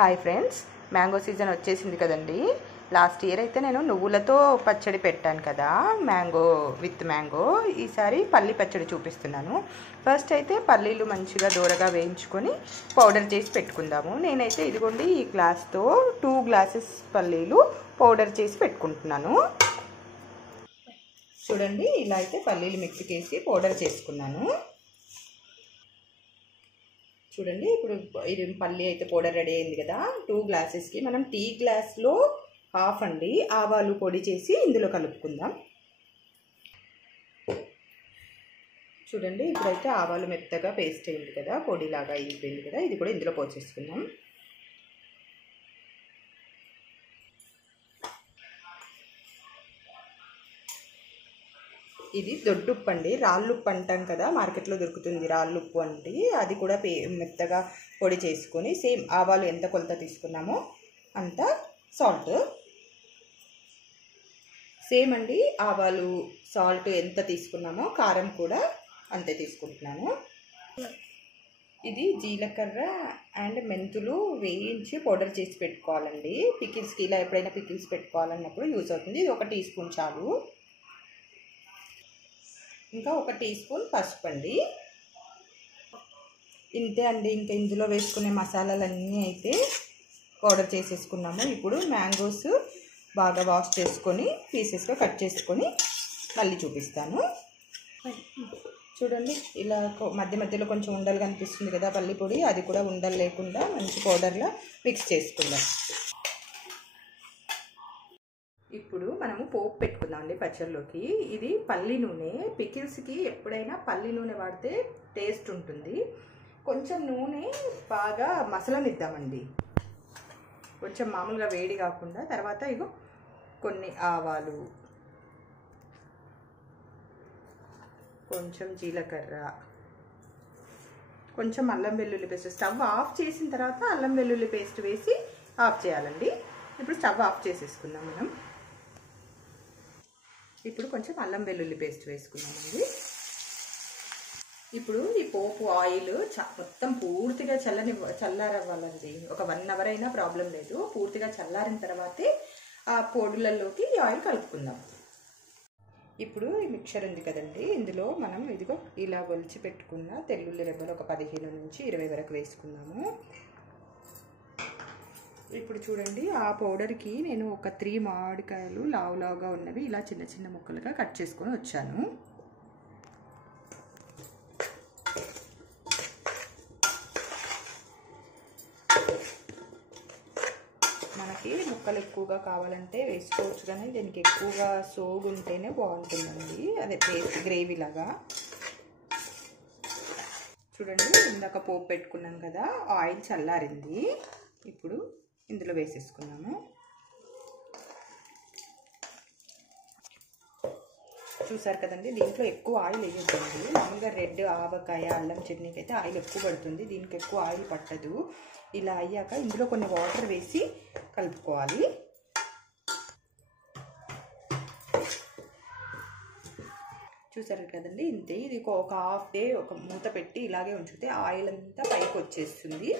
Hi friends, mango season వచ్చేసింది కదండి. Last year అయితే నేను నువ్వులతో పచ్చడి పెట్టాను కదా, మ్యాంగో విత్ మ్యాంగో. ఈసారి పల్లి పచ్చడి చూపిస్తున్నాను. ఫస్ట్ అయితే పల్లీలు మంచిగా దూరగా వేయించుకొని పౌడర్ చేసి పెట్టుకుందాము. నేనైతే ఇదిగోండి ఈ గ్లాస్తో 2 గ్లాసెస్ పల్లీలు పౌడర్ చేసి పెట్టుకుంటున్నాను. చూడండి, ఇలా అయితే పల్లీలు మిక్సీకి వేసి పౌడర్ చేసుకున్నాను. చూడండి, ఇప్పుడు ఇది పల్లి అయితే పౌడర్ రెడీ అయింది కదా. 2 గ్లాసెస్కి మనం టీ గ్లాస్లో హాఫ్ అండి ఆవాలు పొడి చేసి ఇందులో కలుపుకుందాం. చూడండి, ఇప్పుడైతే ఆవాలు మెత్తగా పేస్ట్ అయింది కదా, పొడిలాగా అయిపోయింది కదా. ఇది కూడా ఇందులో పోసేసుకుందాం. ఇది దొడ్డుప్పు అండి, రాళ్ళుప్పు అంటాం కదా, మార్కెట్లో దొరుకుతుంది రాళ్ళుప్పు అండి. అది కూడా మెత్తగా పొడి చేసుకొని సేమ్ ఆవాలు ఎంత కొలత తీసుకున్నామో అంత సాల్ట్, సేమ్ అండి ఆవాలు సాల్ట్ ఎంత తీసుకున్నామో కారం కూడా అంతే తీసుకుంటున్నాను. ఇది జీలకర్ర అండ్ మెంతులు వేయించి పౌడర్ చేసి పెట్టుకోవాలండి. పికిల్స్కి ఇలా ఎప్పుడైనా పికిల్స్ పెట్టుకోవాలన్నప్పుడు యూజ్ అవుతుంది. ఇది 1 టీ స్పూన్ చాలు. ఇంకా 1 టీ స్పూన్ పసుపు అండి. ఇంతే అండి. ఇంకా ఇందులో వేసుకునే మసాలాలన్నీ అయితే పౌడర్ చేసేసుకున్నాము. ఇప్పుడు మ్యాంగోస్ బాగా వాష్ చేసుకొని పీసెస్గా కట్ చేసుకొని మళ్ళీ చూపిస్తాను. చూడండి, ఇలా మధ్య మధ్యలో కొంచెం ఉండలు కనిపిస్తుంది కదా పల్లి పొడి, అది కూడా ఉండలు లేకుండా మంచి పౌడర్లా మిక్స్ చేసుకుందాం. ఇప్పుడు మనము పోపు పెట్టుకుందాం అండి పచ్చళ్ళలోకి. ఇది పల్లి నూనె. పికిల్స్కి ఎప్పుడైనా పల్లి నూనె వాడితే టేస్ట్ ఉంటుంది. కొంచెం నూనె బాగా మసలనిద్దామండి, కొంచెం మామూలుగా వేడి కాకుండా. తర్వాత ఇగో కొన్ని ఆవాలు, కొంచెం జీలకర్ర, కొంచెం అల్లం వెల్లుల్లి పేస్ట్. స్టవ్ ఆఫ్ చేసిన తర్వాత అల్లం వెల్లుల్లి పేస్ట్ వేసి ఆఫ్ చేయాలండి. ఇప్పుడు స్టవ్ ఆఫ్ చేసేసుకుందాం మనం. ఇప్పుడు కొంచెం అల్లం వెల్లుల్లి పేస్ట్ వేసుకున్నామండి. ఇప్పుడు ఈ పోపు ఆయిల్ మొత్తం పూర్తిగా చల్లారవ్వాలండి. ఒక 1 అవర్ అయినా ప్రాబ్లం లేదు. పూర్తిగా చల్లారిన తర్వాతే ఆ పొడులలోకి ఈ ఆయిల్ కలుపుకుందాం. ఇప్పుడు ఈ మిక్చర్ ఉంది కదండి, ఇందులో మనం ఇదిగో ఇలా ఒలిచి పెట్టుకున్న తెల్లుల్లి రెబ్బలు ఒక 15 నుంచి 20 వరకు వేసుకుందాము. ఇప్పుడు చూడండి, ఆ పౌడర్కి నేను ఒక 3 మామిడికాయలు లావులావుగా ఉన్నవి ఇలా చిన్న చిన్న ముక్కలుగా కట్ చేసుకొని వచ్చాను. మనకి ముక్కలు ఎక్కువగా కావాలంటే వేసుకోవచ్చు, కానీ దీనికి ఎక్కువగా సోగు ఉంటేనే బాగుంటుందండి. అదే పేస్ట్ గ్రేవీ లాగా. చూడండి, ఇందాక పోపు పెట్టుకున్నాం కదా, ఆయిల్ చల్లారింది. ఇప్పుడు ఇందులో వేసేసుకున్నాము. చూసారు కదండి, దీంట్లో ఎక్కువ ఆయిల్ వేయొద్దండి. మామూలుగా రెడ్ ఆవకాయ అల్లం చట్నీకి అయితే ఆయిల్ ఎక్కువ పడుతుంది, దీనికి ఎక్కువ ఆయిల్ పట్టదు. ఇలా అయ్యాక ఇందులో కొన్ని వాటర్ వేసి కలుపుకోవాలి. చూసారు కదండి, ఇంతే. ఇది ఒక హాఫ్ డే ఒక మూత పెట్టి ఇలాగే ఉంచితే ఆయిల్ అంతా పైకి వచ్చేస్తుంది.